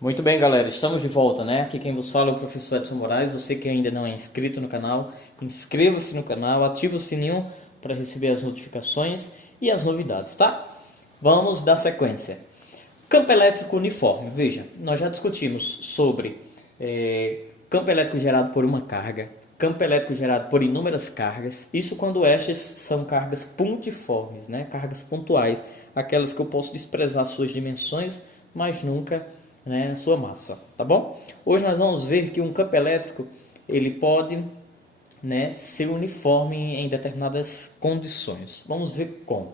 Muito bem, galera, estamos de volta, né? Aqui quem vos fala é o professor Edson Moraes. Você que ainda não é inscrito no canal, inscreva-se no canal, ative o sininho para receber as notificações e as novidades, tá? Vamos dar sequência. Campo elétrico uniforme. Veja, nós já discutimos sobre campo elétrico gerado por uma carga, campo elétrico gerado por inúmeras cargas. Isso quando estas são cargas pontiformes, né? Cargas pontuais, aquelas que eu posso desprezar suas dimensões, mas nunca, né, sua massa, tá bom? Hoje nós vamos ver que um campo elétrico ele pode, né, ser uniforme em determinadas condições. Vamos ver como.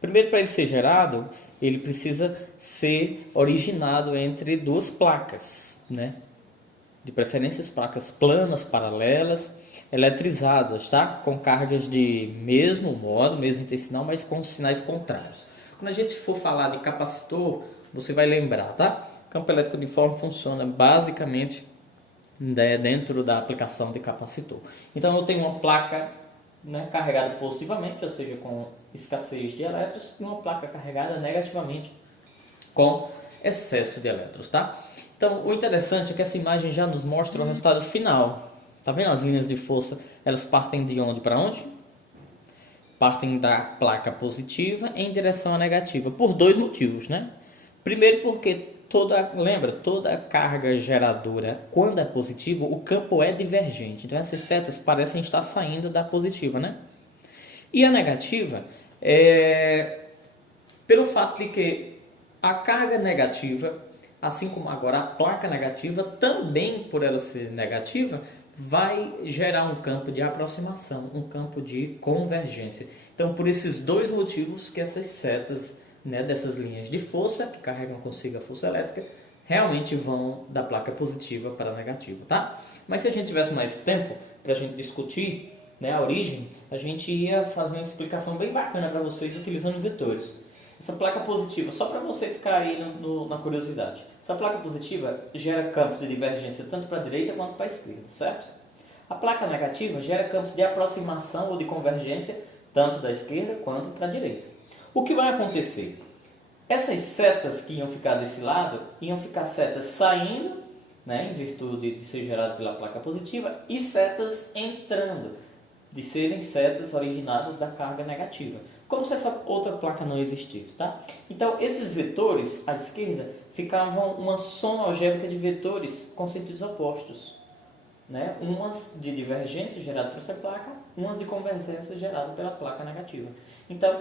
Primeiro, para ele ser gerado, ele precisa ser originado entre duas placas, né? De preferência placas planas, paralelas, eletrizadas, tá? Com cargas de mesmo modo, mesmo intencional, mas com sinais contrários. Quando a gente for falar de capacitor, você vai lembrar, tá? Campo elétrico uniforme funciona basicamente dentro da aplicação de capacitor. Então eu tenho uma placa, né, carregada positivamente, ou seja, com escassez de elétrons, e uma placa carregada negativamente com excesso de elétrons, tá? Então o interessante é que essa imagem já nos mostra o resultado final. Tá vendo as linhas de força? Elas partem de onde para onde? Partem da placa positiva em direção à negativa, por dois motivos, né? Primeiro porque toda carga geradora, quando é positiva, o campo é divergente. Então essas setas parecem estar saindo da positiva, né? E a negativa é pelo fato de que a carga negativa, assim como agora a placa negativa, também por ela ser negativa, vai gerar um campo de aproximação, um campo de convergência. Então, por esses dois motivos que essas setas, né, dessas linhas de força, que carregam consigo a força elétrica, realmente vão da placa positiva para a negativa, tá? Mas se a gente tivesse mais tempo para a gente discutir, né, a origem, a gente ia fazer uma explicação bem bacana para vocês utilizando vetores. Essa placa positiva, só para você ficar aí na curiosidade, essa placa positiva gera campos de divergência tanto para a direita quanto para a esquerda, certo? A placa negativa gera campos de aproximação ou de convergência tanto da esquerda quanto para a direita. O que vai acontecer? Essas setas que iam ficar desse lado, iam ficar setas saindo, né, em virtude de ser gerado pela placa positiva, e setas entrando, de serem setas originadas da carga negativa, como se essa outra placa não existisse, tá? Então, esses vetores à esquerda ficavam uma soma algébrica de vetores com sentidos opostos, né? Umas de divergência gerada por essa placa, umas de convergência gerada pela placa negativa. Então,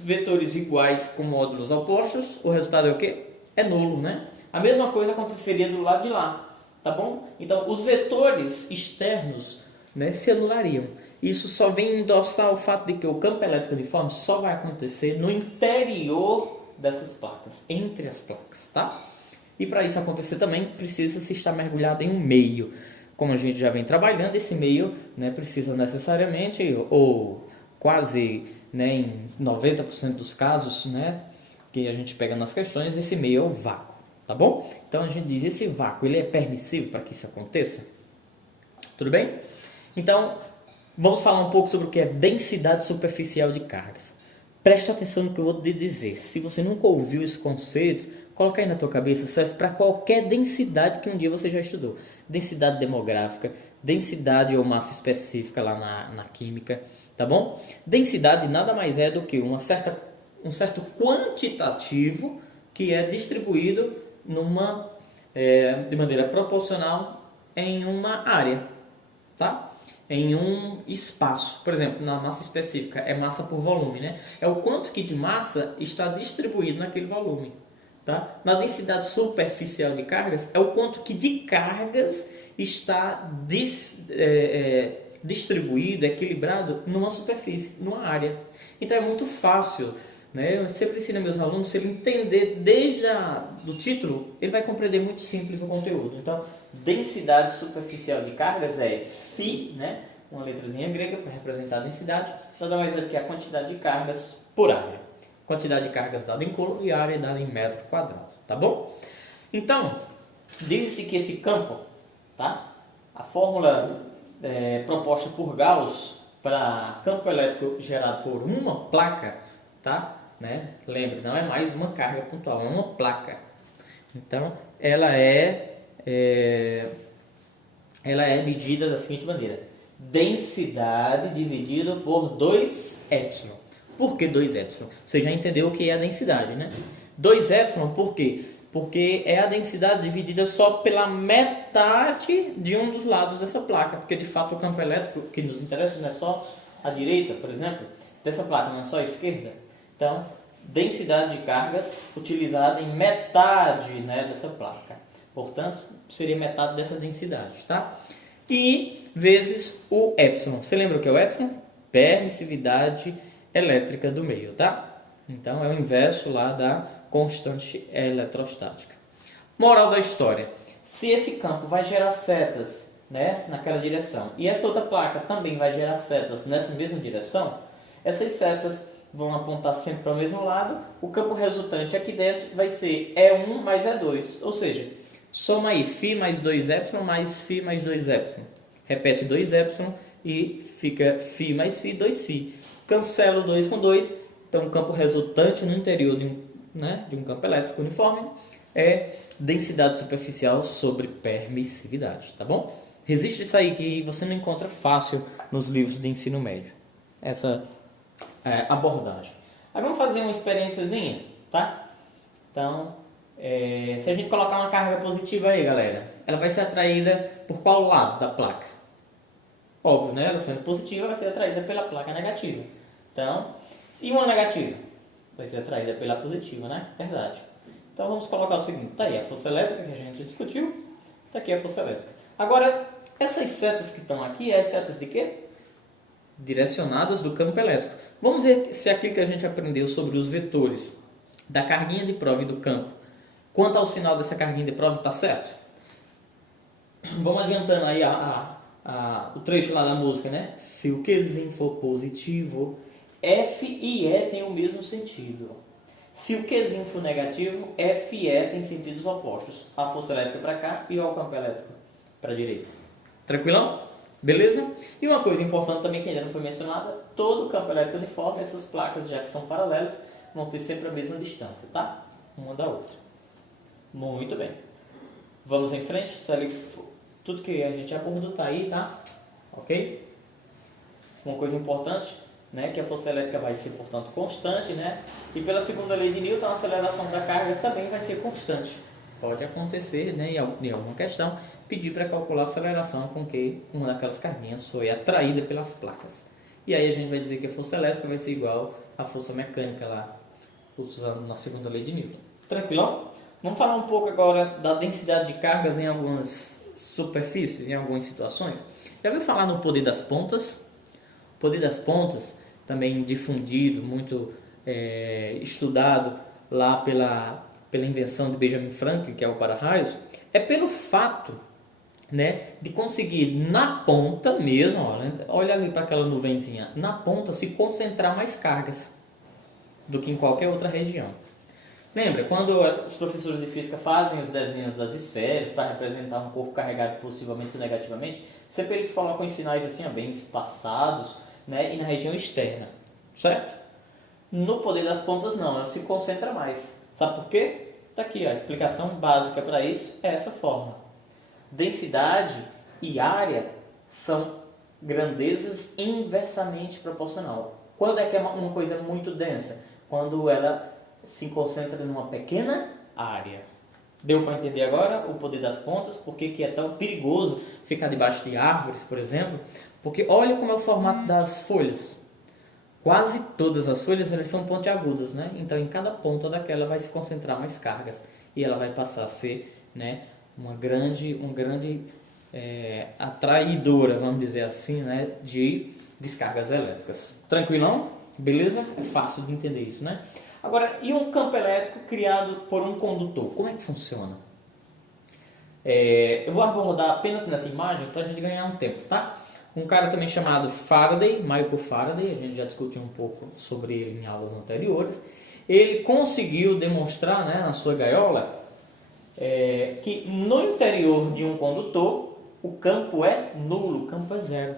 vetores iguais com módulos opostos, o resultado é o quê? É nulo, né? A mesma coisa aconteceria do lado de lá, tá bom? Então, os vetores externos, né, se anulariam. Isso só vem endossar o fato de que o campo elétrico uniforme só vai acontecer no interior dessas placas, entre as placas, tá? E para isso acontecer também precisa se estar mergulhado em um meio. Como a gente já vem trabalhando, esse meio, né, precisa necessariamente, ou quase, né, em 90% dos casos, né, que a gente pega nas questões, esse meio é o vácuo, tá bom? Então a gente diz, esse vácuo ele é permissível para que isso aconteça? Tudo bem? Então, vamos falar um pouco sobre o que é densidade superficial de cargas. Preste atenção no que eu vou te dizer. Se você nunca ouviu esse conceito, coloca aí na tua cabeça, serve para qualquer densidade que um dia você já estudou. Densidade demográfica, densidade ou massa específica lá na química, tá bom? Densidade nada mais é do que um certo quantitativo que é distribuído de maneira proporcional em uma área, tá? Em um espaço. Por exemplo, na massa específica é massa por volume, né? É o quanto que de massa está distribuído naquele volume, tá? Na densidade superficial de cargas é o quanto que de cargas está distribuído, equilibrado numa superfície, numa área. Então é muito fácil, né? Eu sempre ensino meus alunos, se ele entender desde do título, ele vai compreender muito simples o conteúdo. Então, densidade superficial de cargas é φ, né? Uma letrazinha grega para representar a densidade, nada mais é do que a quantidade de cargas por área. Quantidade de cargas dada em coulomb e área dada em metro quadrado, tá bom? Então, diz-se que esse campo, tá? A fórmula proposta por Gauss para campo elétrico gerado por uma placa, tá? Né? Lembre, não é mais uma carga pontual, é uma placa. Então, ela é medida da seguinte maneira: densidade dividido por 2ε. Por que 2ε? Você já entendeu o que é a densidade, né? 2ε, por quê? Porque é a densidade dividida só pela metade de um dos lados dessa placa. Porque, de fato, o campo elétrico que nos interessa não é só a direita, por exemplo, dessa placa, não é só a esquerda. Então, densidade de cargas utilizada em metade, né, dessa placa. Portanto, seria metade dessa densidade, tá? E vezes o epsilon. Você lembra o que é o epsilon? Permissividade elétrica do meio, tá? Então, é o inverso lá da constante eletrostática. Moral da história: se esse campo vai gerar setas, né, naquela direção, e essa outra placa também vai gerar setas nessa mesma direção, essas setas vão apontar sempre para o mesmo lado. O campo resultante aqui dentro vai ser E1 mais E2, ou seja, soma aí φ mais 2ε mais φ mais 2ε. Repete 2ε e fica φ mais φ, 2φ. Cancela o 2 com 2, então o campo resultante no interior de um campo elétrico uniforme é densidade superficial sobre permissividade, tá bom? Resiste isso aí que você não encontra fácil nos livros de ensino médio, essa abordagem. Aí vamos fazer uma experiênciazinha, tá? Então, se a gente colocar uma carga positiva aí, galera, ela vai ser atraída por qual lado da placa? Óbvio, né? Ela sendo positiva vai ser atraída pela placa negativa. Então, e uma negativa? Vai ser atraída pela positiva, né? Verdade. Então vamos colocar o seguinte: tá aí a força elétrica que a gente discutiu, tá aqui a força elétrica. Agora, essas setas que estão aqui, é setas de quê? Direcionadas do campo elétrico. Vamos ver se aquilo que a gente aprendeu sobre os vetores da carguinha de prova e do campo, quanto ao sinal dessa carguinha de prova, está certo? Vamos adiantando aí o trecho lá da música, né? Se o Qzinho for positivo, F e E tem o mesmo sentido. Se o Qzinho for negativo, F e E tem sentidos opostos. A força elétrica para cá e o campo elétrico para a direita. Tranquilão? Beleza? E uma coisa importante também que ainda não foi mencionada: todo o campo elétrico uniforme, essas placas, já que são paralelas, vão ter sempre a mesma distância, tá? Uma da outra. Muito bem. Vamos em frente. Tudo que a gente abordou tá aí, tá? Ok? Uma coisa importante, né, que a força elétrica vai ser, portanto, constante, né? E pela segunda lei de Newton, a aceleração da carga também vai ser constante. Pode acontecer, né, em alguma questão, pedir para calcular a aceleração com que uma daquelas carguinhas foi atraída pelas placas. E aí a gente vai dizer que a força elétrica vai ser igual à força mecânica lá, usando na segunda lei de Newton. Tranquilão? Vamos falar um pouco agora da densidade de cargas em algumas superfícies, em algumas situações. Já ouviu falar no poder das pontas? O poder das pontas, também difundido, muito estudado lá pela invenção de Benjamin Franklin, que é o para-raios, é pelo fato, né, de conseguir na ponta mesmo, olha ali para aquela nuvenzinha, na ponta se concentrar mais cargas do que em qualquer outra região. Lembra, quando os professores de física fazem os desenhos das esferas para representar um corpo carregado positivamente ou negativamente, sempre eles colocam os sinais assim, bem espaçados, né, e na região externa, certo? No poder das pontas não, ela se concentra mais. Sabe por quê? Está aqui, a explicação básica para isso é essa forma. Densidade e área são grandezas inversamente proporcional. Quando é que é uma coisa muito densa? Quando ela se concentra numa pequena área. Deu para entender agora o poder das pontas? Por que é tão perigoso ficar debaixo de árvores, por exemplo? Porque olha como é o formato das folhas. Quase todas as folhas elas são pontiagudas, né? Então em cada ponta daquela vai se concentrar mais cargas e ela vai passar a ser, né, uma grande atraidora, vamos dizer assim, né, de descargas elétricas. Tranquilão? Beleza? É fácil de entender isso, né? Agora, e um campo elétrico criado por um condutor? Como é que funciona? Eu vou abordar apenas nessa imagem para a gente ganhar um tempo, tá? Um cara também chamado Faraday, Michael Faraday, a gente já discutiu um pouco sobre ele em aulas anteriores. Ele conseguiu demonstrar, né, na sua gaiola, que no interior de um condutor o campo é nulo, o campo é zero,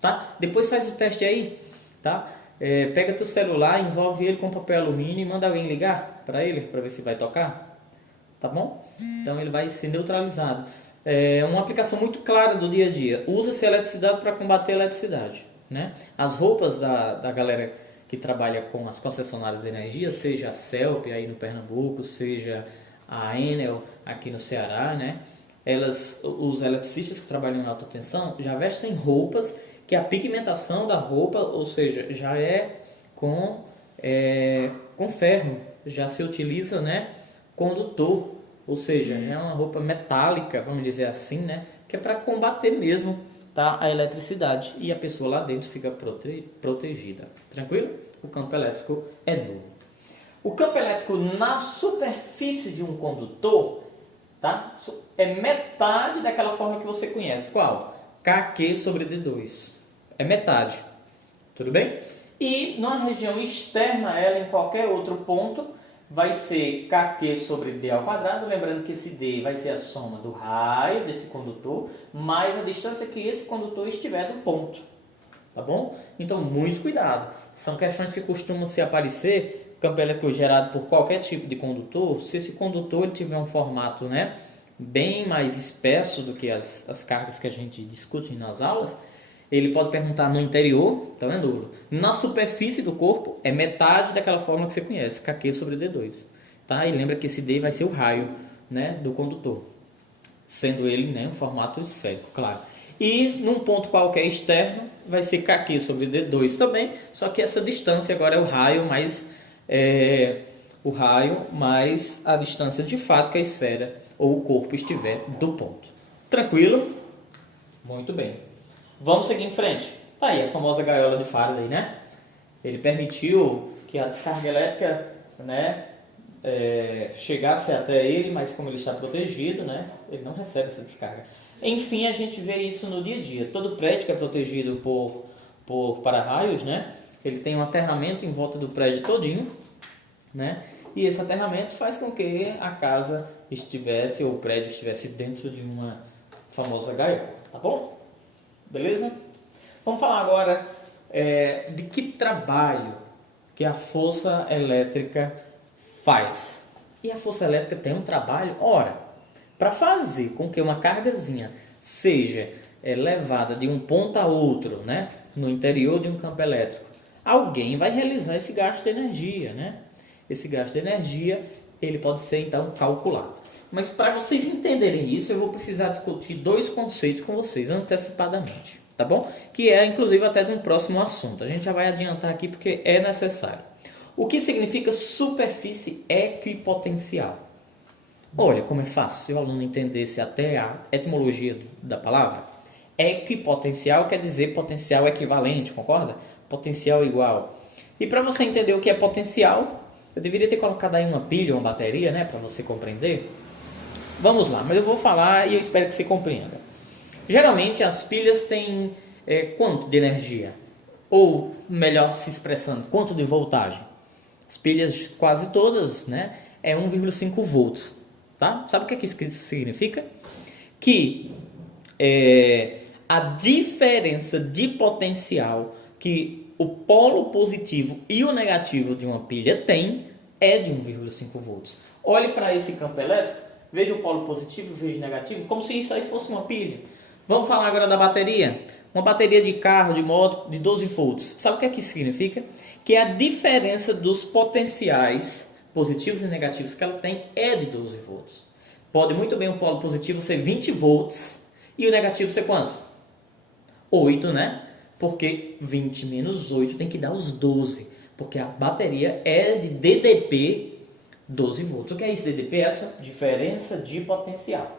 tá? Depois faz o teste aí, tá? Pega teu celular, envolve ele com papel alumínio e manda alguém ligar para ele, para ver se vai tocar. tá bom? Então ele vai ser neutralizado. É uma aplicação muito clara do dia a dia. Usa-se a eletricidade para combater a eletricidade, né? As roupas da galera que trabalha com as concessionárias de energia, seja a CELP aí no Pernambuco, seja a Enel aqui no Ceará, né? Os eletricistas que trabalham em alta tensão já vestem roupas que a pigmentação da roupa, ou seja, já é com ferro, já se utiliza, né, condutor, ou seja, é uma roupa metálica, vamos dizer assim, né, que é para combater mesmo, tá, a eletricidade, e a pessoa lá dentro fica protegida. Tranquilo? O campo elétrico é nulo. O campo elétrico na superfície de um condutor, tá, é metade daquela forma que você conhece. Qual? KQ sobre D2. É metade. Tudo bem? E na região externa, ela em qualquer outro ponto, vai ser KQ sobre D ao quadrado. Lembrando que esse D vai ser a soma do raio desse condutor, mais a distância que esse condutor estiver do ponto. Tá bom? Então, muito cuidado. São questões que costumam se aparecer, campo elétrico gerado por qualquer tipo de condutor. Se esse condutor ele tiver um formato, né, bem mais espesso do que as cargas que a gente discute nas aulas, ele pode perguntar no interior, então é nulo. Na superfície do corpo, é metade daquela fórmula que você conhece, KQ sobre D2. Tá? E lembra que esse D vai ser o raio, né, do condutor, sendo ele, né, um formato esférico, claro. E num ponto qualquer externo, vai ser KQ sobre D2 também, só que essa distância agora é o raio mais a distância de fato que a esfera ou o corpo estiver do ponto. Tranquilo? Muito bem. Vamos seguir em frente. Tá aí a famosa gaiola de Faraday, né? Ele permitiu que a descarga elétrica, né, chegasse até ele, mas como ele está protegido, né, ele não recebe essa descarga. Enfim, a gente vê isso no dia a dia. Todo prédio que é protegido por para-raios, né, ele tem um aterramento em volta do prédio todinho, né, e esse aterramento faz com que a casa estivesse, ou o prédio estivesse dentro de uma famosa gaiola, tá bom? Beleza? Vamos falar agora de que trabalho que a força elétrica faz. E a força elétrica tem um trabalho, ora, para fazer com que uma cargazinha seja levada de um ponto a outro, né, no interior de um campo elétrico, alguém vai realizar esse gasto de energia, né? Esse gasto de energia, ele pode ser então calculado. Mas para vocês entenderem isso, eu vou precisar discutir dois conceitos com vocês antecipadamente, tá bom? Que é inclusive até de um próximo assunto. A gente já vai adiantar aqui porque é necessário. O que significa superfície equipotencial? Olha como é fácil, se o aluno entendesse até a etimologia da palavra. Equipotencial quer dizer potencial equivalente, concorda? Potencial igual. E para você entender o que é potencial, eu deveria ter colocado aí uma pilha, uma bateria, né, para você compreender. Vamos lá, mas eu vou falar e eu espero que você compreenda. Geralmente as pilhas têm quanto de energia? Ou, melhor se expressando, quanto de voltagem? As pilhas quase todas, né, é 1,5 volts. Tá? Sabe o que isso significa? Que a diferença de potencial que o polo positivo e o negativo de uma pilha tem é de 1,5 volts. Olhe para esse campo elétrico. Veja o polo positivo, veja o negativo, como se isso aí fosse uma pilha. Vamos falar agora da bateria. Uma bateria de carro, de moto, de 12 volts. Sabe o que isso significa? Que a diferença dos potenciais positivos e negativos que ela tem é de 12 volts. Pode muito bem o polo positivo ser 20 volts e o negativo ser quanto? 8, né? Porque 20 menos 8 tem que dar os 12. Porque a bateria é de DDP 12 volts. O que é isso, DDP? É essa diferença de potencial.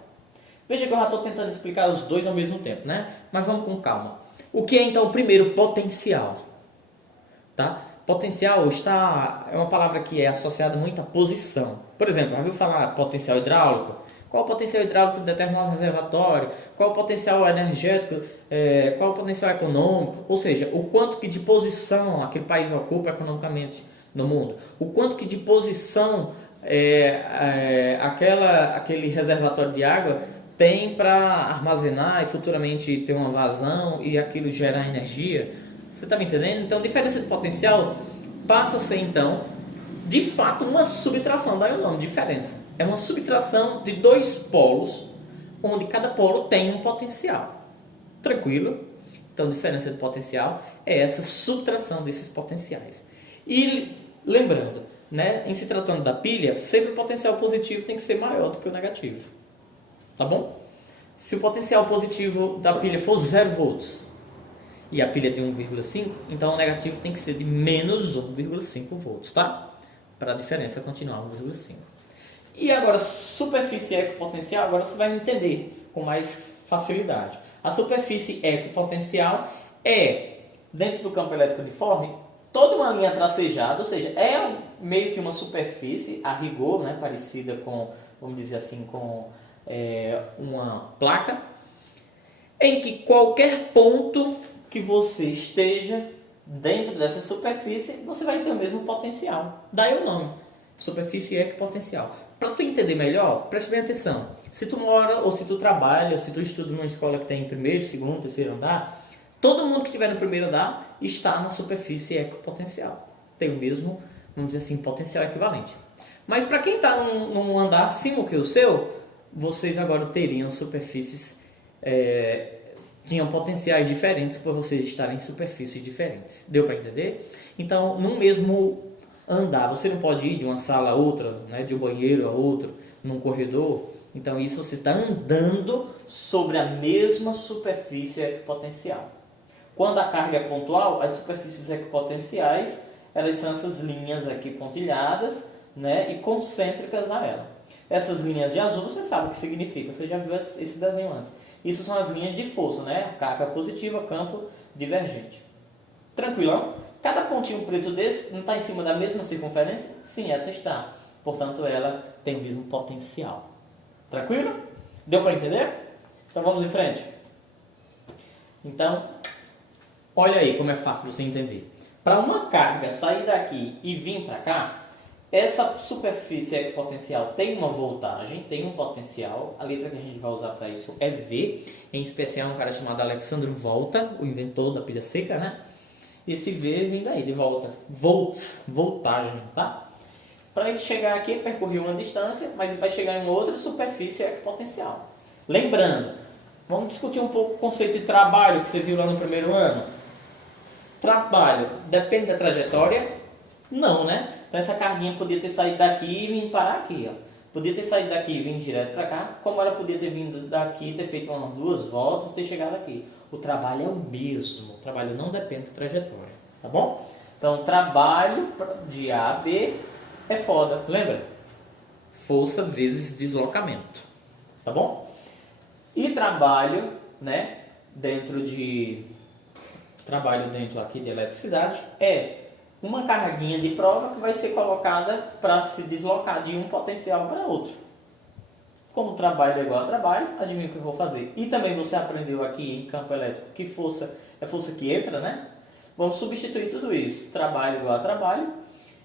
Veja que eu já estou tentando explicar os dois ao mesmo tempo, né? Mas vamos com calma. O que é então o primeiro? Potencial. Tá? Potencial é uma palavra que é associada muito à posição. Por exemplo, já viu falar potencial hidráulico? Qual o potencial hidráulico de determinado reservatório? Qual o potencial energético? Qual o potencial econômico? Ou seja, o quanto que de posição aquele país ocupa economicamente no mundo. O quanto que de posição aquele reservatório de água tem para armazenar e futuramente ter uma vazão e aquilo gerar energia. Você está me entendendo? Então, diferença de potencial passa a ser, então, de fato uma subtração, daí o nome, diferença. É uma subtração de dois polos, onde cada polo tem um potencial. Tranquilo? Então, diferença de potencial é essa subtração desses potenciais. E lembrando, né, em se tratando da pilha, sempre o potencial positivo tem que ser maior do que o negativo. Tá bom? Se o potencial positivo da pilha for 0 volts e a pilha tem 1,5, então o negativo tem que ser de menos 1,5 volts, tá? Para a diferença continuar 1,5. E agora, superfície equipotencial, agora você vai entender com mais facilidade. A superfície equipotencial é, dentro do campo elétrico uniforme, toda uma linha tracejada, ou seja, é meio que uma superfície, a rigor, né, parecida com, vamos dizer assim, com uma placa, em que qualquer ponto que você esteja dentro dessa superfície, você vai ter o mesmo potencial. Daí o nome, superfície equipotencial. Para tu entender melhor, preste bem atenção. Se tu mora, ou se tu trabalha, ou se tu estuda numa escola que tem primeiro, segundo, terceiro andar, todo mundo que estiver no primeiro andar está na superfície equipotencial. Tem o mesmo, vamos dizer assim, potencial equivalente. Mas para quem está num andar acima que o seu, vocês agora teriam superfícies, tinham potenciais diferentes para vocês estarem em superfícies diferentes. Deu para entender? Então, no mesmo andar, você não pode ir de uma sala a outra, né, de um banheiro a outro, num corredor. Então, isso você está andando sobre a mesma superfície equipotencial. Quando a carga é pontual, as superfícies equipotenciais, elas são essas linhas aqui pontilhadas, né, e concêntricas a ela. Essas linhas de azul, você sabe o que significa, você já viu esse desenho antes. Isso são as linhas de força, né? Carga positiva, campo divergente. Tranquilão? Cada pontinho preto desse não está em cima da mesma circunferência? Sim, essa está. Portanto, ela tem o mesmo potencial. Tranquilo? Deu para entender? Então vamos em frente. Então, olha aí como é fácil você entender. Para uma carga sair daqui e vir para cá, essa superfície equipotencial tem uma voltagem, tem um potencial. A letra que a gente vai usar para isso é V. Em especial um cara chamado Alexandre Volta, o inventor da pilha seca, né? Esse V vem daí, de volta. Volts, voltagem, tá? Para ele chegar aqui, ele percorreu uma distância, mas ele vai chegar em outra superfície equipotencial. Lembrando, vamos discutir um pouco o conceito de trabalho que você viu lá no primeiro ano. Trabalho depende da trajetória? Não, né? Então essa carguinha podia ter saído daqui e vindo parar aqui, ó. Podia ter saído daqui e vindo direto para cá, como ela podia ter vindo daqui, ter feito umas 2 voltas e ter chegado aqui. O trabalho é o mesmo, o trabalho não depende da trajetória, tá bom? Então, trabalho de A a B é foda, lembra? Força vezes deslocamento, tá bom? E trabalho, né, dentro aqui de eletricidade é uma carguinha de prova que vai ser colocada para se deslocar de um potencial para outro. Como trabalho é igual a trabalho, adivinha o que eu vou fazer? E também você aprendeu aqui em campo elétrico que força é força que entra, né? Vamos substituir tudo isso. Trabalho igual a trabalho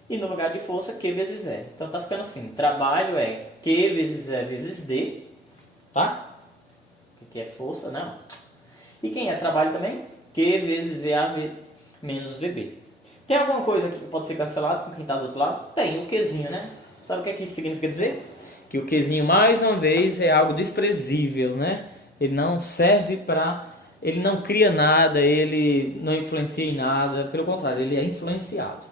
e no lugar de força Q vezes E. Então tá ficando assim, trabalho é Q vezes E vezes D, tá? O que é força? Não. E quem é trabalho também? Q vezes VA menos VB. Tem alguma coisa que pode ser cancelada com quem está do outro lado? Tem, o Qzinho, né? Sabe o que isso significa dizer? Que o Qzinho, mais uma vez, é algo desprezível, né? Ele não serve para... Ele não cria nada, ele não influencia em nada. Pelo contrário, ele é influenciado.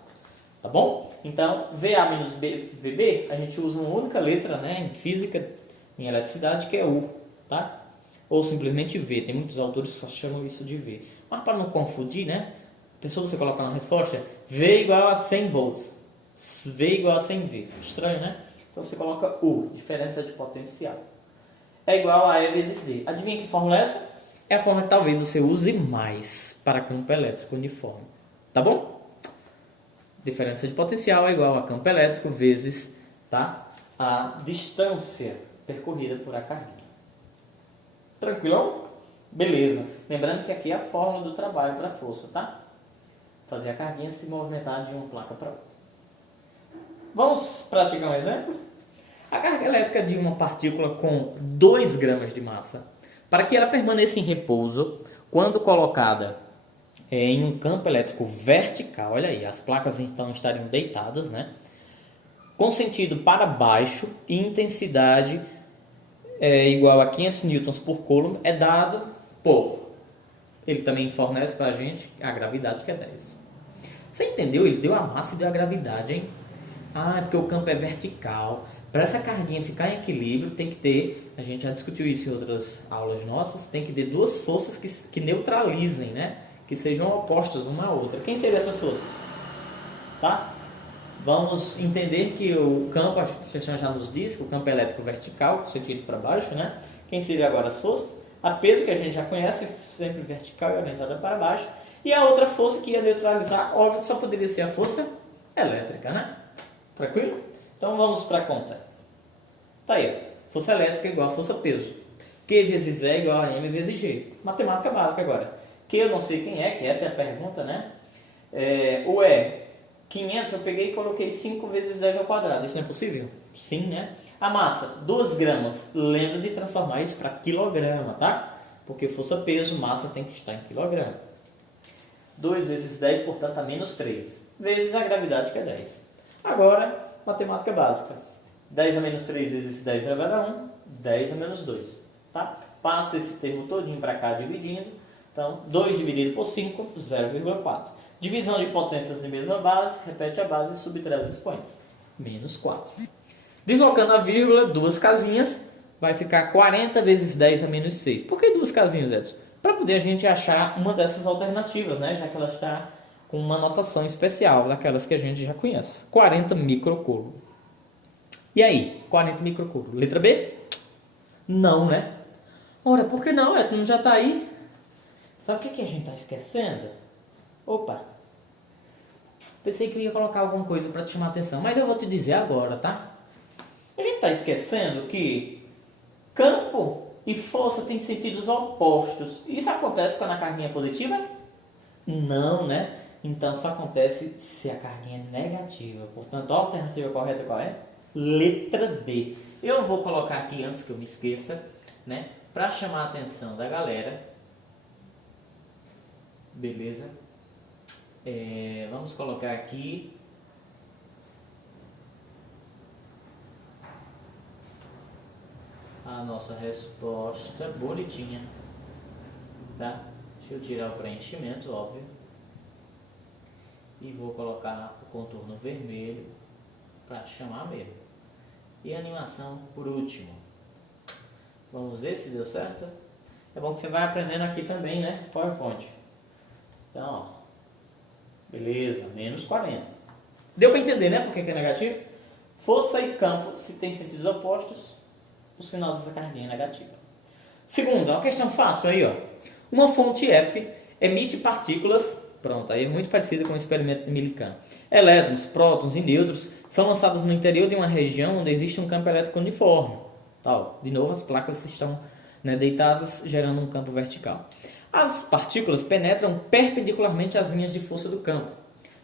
Tá bom? Então, VA menos VB, a gente usa uma única letra, né? Em física, em eletricidade, que é U, tá? Ou simplesmente V. Tem muitos autores que só chamam isso de V. Mas para não confundir, né? Pensou você colocar na resposta V igual a 100 volts, V igual a 100 V. Estranho, né? Então você coloca U, diferença de potencial. É igual a E vezes D. Adivinha que fórmula é essa? É a fórmula que talvez você use mais para campo elétrico uniforme. Tá bom? Diferença de potencial é igual a campo elétrico vezes, tá, a distância percorrida por a carguinha. Tranquilão? Beleza. Lembrando que aqui é a fórmula do trabalho para a força, tá? Fazer a carguinha se movimentar de uma placa para outra. Vamos praticar um exemplo? A carga elétrica de uma partícula com 2 gramas de massa, para que ela permaneça em repouso, quando colocada em um campo elétrico vertical, olha aí, as placas então estariam deitadas, né? com sentido para baixo e intensidade igual a 500 newtons por coulomb é dado por... Ele também fornece para a gente a gravidade, que é 10. Você entendeu? Ele deu a massa e deu a gravidade, hein? Ah, é porque o campo é vertical. Para essa carguinha ficar em equilíbrio, tem que ter... A gente já discutiu isso em outras aulas nossas. Tem que ter duas forças que neutralizem, né? Que sejam opostas uma à outra. Quem seriam essas forças? Tá? Vamos entender que o campo, a questão já nos diz, que o campo elétrico vertical, com sentido para baixo, né? Quem seria agora as forças? A peso, que a gente já conhece, sempre vertical e orientada para baixo. E a outra força que ia neutralizar, óbvio que só poderia ser a força elétrica, né? Tranquilo? Então vamos para a conta. Tá aí, ó. Força elétrica igual a força peso. Q vezes E igual a M vezes G. Matemática básica agora. Q eu não sei quem é, que essa é a pergunta, né? O E, 500, eu peguei e coloquei 5 vezes 10 ao quadrado. Isso não é possível? Sim, né? A massa, 2 gramas. Lembra de transformar isso para quilograma, tá? Porque força peso, massa tem que estar em quilograma. 2 vezes 10, portanto, a menos 3. Vezes a gravidade, que é 10. Agora, matemática básica. 10 a menos 3 vezes 10 elevado a 1. 10 a menos 2. Tá? Passo esse termo todinho para cá dividindo. Então, 2 dividido por 5, 0,4. Divisão de potências de mesma base. Repete a base e subtrai os expoentes. Menos 4. Deslocando a vírgula, 2 casinhas, vai ficar 40 vezes 10 a menos 6. Por que 2 casinhas, Edson? Para poder a gente achar uma dessas alternativas, né? Já que ela está com uma notação especial, daquelas que a gente já conhece. 40 microcoulomb. E aí? 40 microcoulomb. Letra B? Não, né? Ora, por que não, Edson? Já está aí. Sabe o que a gente está esquecendo? Opa! Pensei que eu ia colocar alguma coisa para te chamar a atenção, mas eu vou te dizer agora, tá? A gente está esquecendo que campo e força têm sentidos opostos. Isso acontece quando a carguinha é positiva? Não, né? Então só acontece se a carguinha é negativa. Portanto, a alternativa correta qual é? Letra D. Eu vou colocar aqui antes que eu me esqueça, né? Para chamar a atenção da galera. Beleza? Vamos colocar aqui a nossa resposta bonitinha, tá? Deixa eu tirar o preenchimento, óbvio, e vou colocar o contorno vermelho para chamar mesmo. E a animação por último. Vamos ver se deu certo. É bom que você vai aprendendo aqui também, né? PowerPoint. Então, ó, beleza, menos 40. Deu para entender, né? Por que é negativo? Força e campo, se tem sentidos opostos, o sinal dessa carguinha é negativa. Segundo, é uma questão fácil aí, ó. Uma fonte F emite partículas, pronto, aí é muito parecido com o experimento de Millikan. Elétrons, prótons e nêutrons são lançados no interior de uma região onde existe um campo elétrico uniforme. Tal. De novo, as placas estão, né, deitadas, gerando um campo vertical. As partículas penetram perpendicularmente às linhas de força do campo.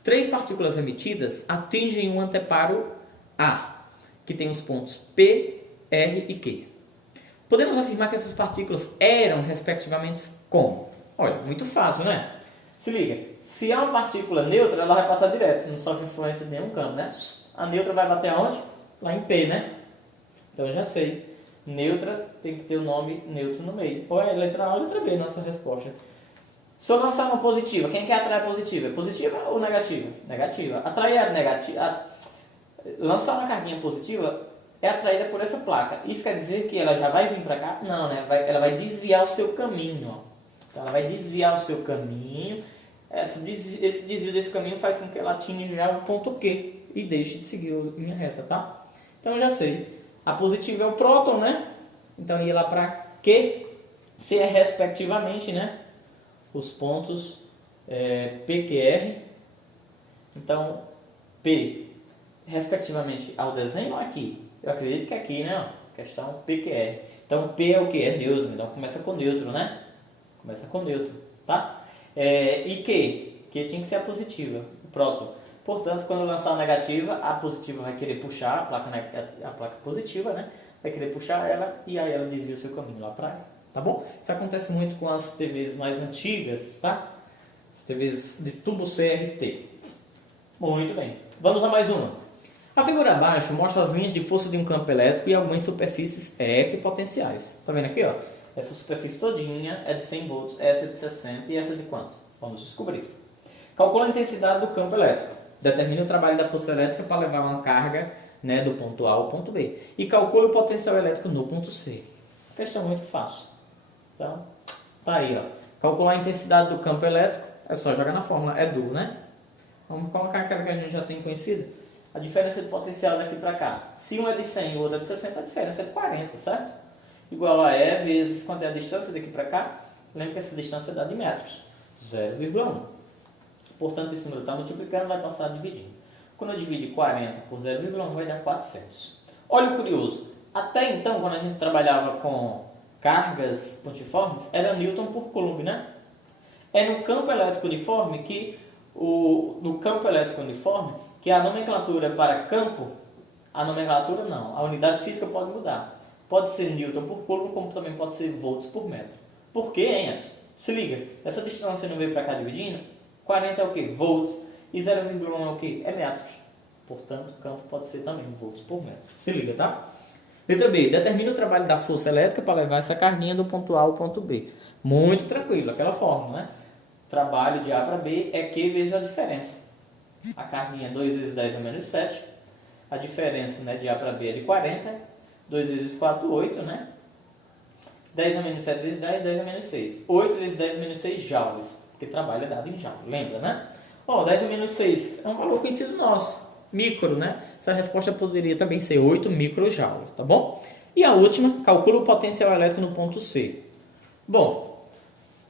3 partículas emitidas atingem um anteparo A, que tem os pontos P, R e Q. Podemos afirmar que essas partículas eram, respectivamente, como? Olha, muito fácil, né? Se liga, se é uma partícula neutra, ela vai passar direto, não sofre influência de nenhum campo, né? A neutra vai bater aonde? Lá em P, né? Então eu já sei. Neutra tem que ter o nome neutro no meio. Ou é letra A ou letra B, nossa resposta. Se eu lançar uma positiva, quem quer atrair a positiva? É positiva ou negativa? Negativa. Atrair a negativa... Lançar uma carguinha positiva é atraída por essa placa. Isso quer dizer que ela já vai vir para cá? Não, né? Ela vai desviar o seu caminho. Ó. Então, ela vai desviar o seu caminho. Esse desvio desse caminho faz com que ela atinja já o ponto Q e deixe de seguir a linha reta, tá? Então, eu já sei. A positiva é o próton, né? Então, ia lá para Q, C é respectivamente, né? Os pontos P, Q, R. Então, P, respectivamente ao desenho ou aqui? Eu acredito que aqui, né? Ó, questão P, Q, R. Então, P é o que? É neutro. Então, começa com neutro, né? Começa com neutro, tá? E Q? Q tinha que ser a positiva, o próton. Portanto, quando eu lançar a negativa, a positiva vai querer puxar a placa positiva, né? Vai querer puxar ela e aí ela desvia o seu caminho lá para, tá bom? Isso acontece muito com as TVs mais antigas, tá? As TVs de tubo CRT. Muito bem. Vamos a mais uma. A figura abaixo mostra as linhas de força de um campo elétrico e algumas superfícies equipotenciais. Tá vendo aqui, ó? Essa superfície todinha é de 100 volts, essa é de 60 e essa é de quanto? Vamos descobrir. Calcula a intensidade do campo elétrico. Determine o trabalho da força elétrica para levar uma carga, né, do ponto A ao ponto B. E calcule o potencial elétrico no ponto C. Questão muito fácil. Então, tá aí, ó. Calcular a intensidade do campo elétrico, é só jogar na fórmula, é do, né? Vamos colocar aquela que a gente já tem conhecida. A diferença de potencial daqui para cá. Se um é de 100 e o outro é de 60, a diferença é de 40, certo? Igual a E vezes quanto é a distância daqui para cá. Lembra que essa distância dá de metros. 0,1. Portanto, esse número está multiplicando, vai passar dividindo. Quando eu dividir 40 por 0,1, vai dar 400. Olha o curioso. Até então, quando a gente trabalhava com cargas pontiformes, era Newton por Coulomb, né? É no campo elétrico uniforme que a nomenclatura para campo, a nomenclatura não, a unidade física pode mudar. Pode ser Newton por Coulomb, como também pode ser volts por metro. Por quê, hein, Edson? Se liga, essa distância não veio para cá dividindo? 40 é o quê? Volts. E 0,1 é o quê? É metros. Portanto, o campo pode ser também volts por metro. Se liga, tá? Letra B. Determine o trabalho da força elétrica para levar essa carguinha do ponto A ao ponto B. Muito tranquilo, aquela fórmula, né? Trabalho de A para B é Q vezes a diferença. A carguinha é 2 vezes 10 a menos 7. A diferença, né, de A para B é de 40. 2 vezes 4, 8, né? 10 a menos 7 vezes 10, 10 a menos 6. 8 vezes 10 a menos 6 joules. Porque trabalho é dado em joule, lembra, né? Ó, 10 a menos 6 é um valor conhecido nosso. Micro, né? Essa resposta poderia também ser 8 microjoules, tá bom? E a última, calcula o potencial elétrico no ponto C. Bom,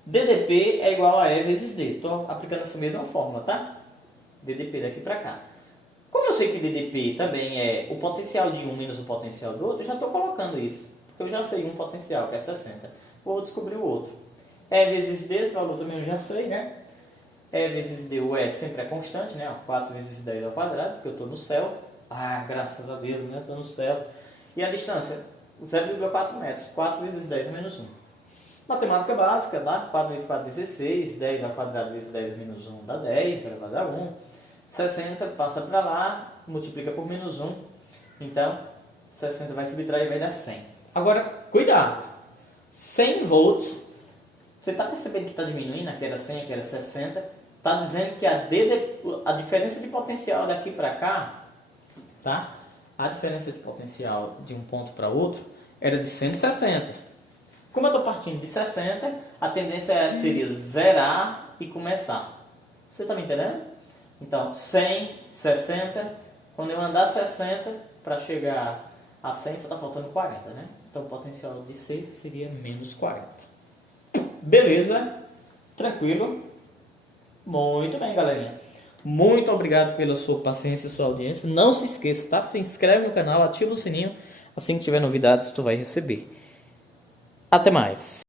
DDP é igual a E vezes D. Estou aplicando essa mesma fórmula, tá? DDP daqui para cá. Como eu sei que DDP também é o potencial de um menos o potencial do outro, eu já estou colocando isso. Porque eu já sei um potencial, que é 60. Vou descobrir o outro. E vezes D, esse valor também eu já sei, né? E vezes D, o E sempre é constante, né? 4 vezes 10 ao quadrado, porque eu estou no céu. Ah, graças a Deus, né? Estou no céu. E a distância? 0,4 metros. 4 vezes 10 é menos 1. Matemática básica, tá? 4 vezes 4, 16. 10 ao quadrado vezes 10 menos 1 dá 10, vai dar 1. 60 passa para lá, multiplica por menos 1. Então, 60 vai subtrair e vai dar 100. Agora, cuidado! 100 volts, você está percebendo que está diminuindo? Aqui era 100, aqui era 60. Está dizendo que a diferença de potencial daqui para cá, tá? A diferença de potencial de um ponto para outro era de 160. Como eu estou partindo de 60, a tendência seria zerar e começar. Você está me entendendo? Então, 100, 60. Quando eu andar 60, para chegar a 100, só está faltando 40, né? Então, o potencial de C seria menos 40. Beleza? Tranquilo? Muito bem, galerinha. Muito obrigado pela sua paciência e sua audiência. Não se esqueça, tá? Se inscreve no canal, ativa o sininho. Assim que tiver novidades, tu vai receber. Até mais.